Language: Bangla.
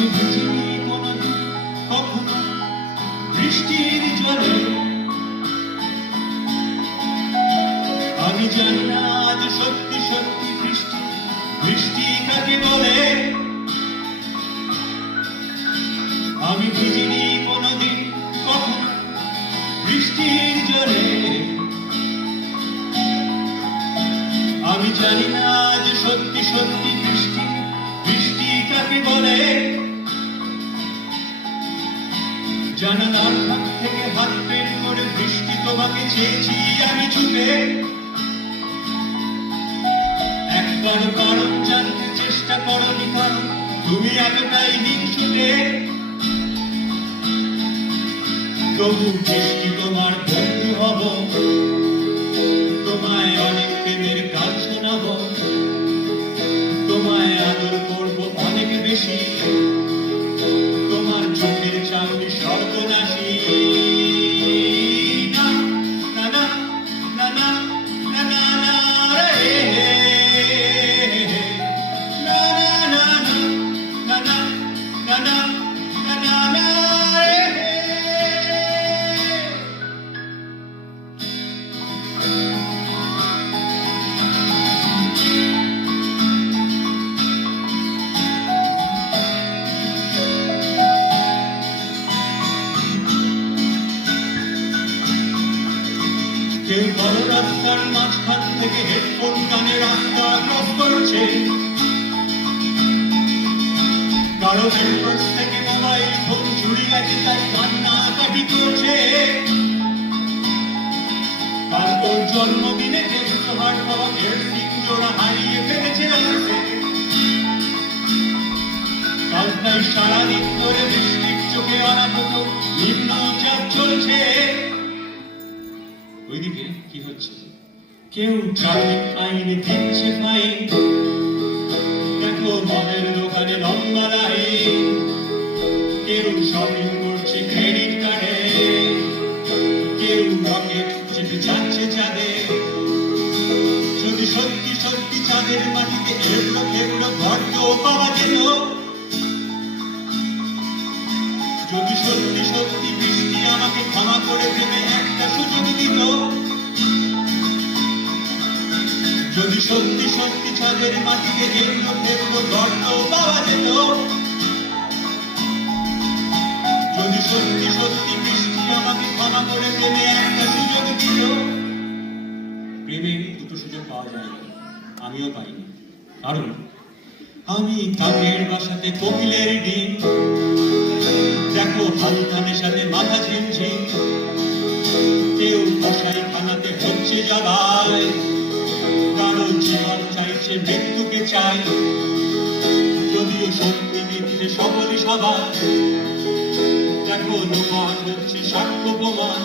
আমি বুঝিনি কোনদিন কখনো বৃষ্টির জলে, আমি জানি না আজ সত্যি সত্যি বৃষ্টি বৃষ্টি কাকে বলে। আমি বুঝিনি কোনদিন কখনো বৃষ্টির জলে, আমি জানি না আজ সত্যি সত্যি বৃষ্টি বৃষ্টি কাকে বলে। জানালার ফাঁক থেকে হাত বের করে বৃষ্টি তোমাকে চেয়েছি আমি ছুটে, একবার কারণ জানতে চেষ্টা করনি কারণ তুমি এতটাই হিংসুটে। তবু বৃষ্টি তোমার বন্ধু হব, তোমায় অনেক প্রেমের গান শোনাব, তোমায় আদর করব অনেক বেশি, তোমার চোখের চাউনি সর্বনাশী। না না না না না না না না রে, না না না না না না না না না না রে। কেউ বড় রাস্তার মাঝখান থেকে হেডফোন কানে রাস্তা ক্রস করছে, কারো হেডফোন থেকে মোবাইল ফোন চুরি গেছে তাই কান্নাকাটি করছে। তারপর জন্মদিনে কেউ তোমার পকের সিংজোড়া হারিয়ে ফেলেছে রাস্তে, রাস্তায় সারাদিন ধরে বৃষ্টির চোখে অনাহত নিম্নচাপ চলছে। ওইদিকে কি হচ্ছে? কেউ ট্রাফিক আইন দিচ্ছে ফাইন, দেখো মদের দোকানে লম্বা লাইন, কেউ শপিং করছে ক্রেডিট কার্ডে, কেউ রকেট চেপে যাচ্ছে চাঁদে। যদি সত্যি সত্যি চাঁদের মাটিতে এলো খেললো গর্ত পাওয়া যেত, যদি সত্যি সত্যি বৃষ্টি আমাকে ক্ষমা করে দেবে একটা সুযোগ দিত, যদি সত্যি সত্যি চাঁদের মাটিতে এলো খেললো গর্ত পাওয়া যেত, যদি সত্যি সত্যি বৃষ্টি আমাকে ক্ষমা করে দেবে একটা সুযোগ দিত। প্রেমে দুটো সুযোগ পাওয়া যায় না, আমিও পাইনি, কারণ আমি কাকের বাসাতে কোকিলের ডিম, দেখো হালখানের সাথে মাথা ঝিমঝিম, কেউ কষাই খানাতে হচ্ছে জবাই, কারো জীবন চাইছে মৃত্যুকে চাই, যদিও সত্যি মিথ্যে সকলই সবাই, দেখো লোকান হচ্ছে সাক্ষ্য প্রমাণ।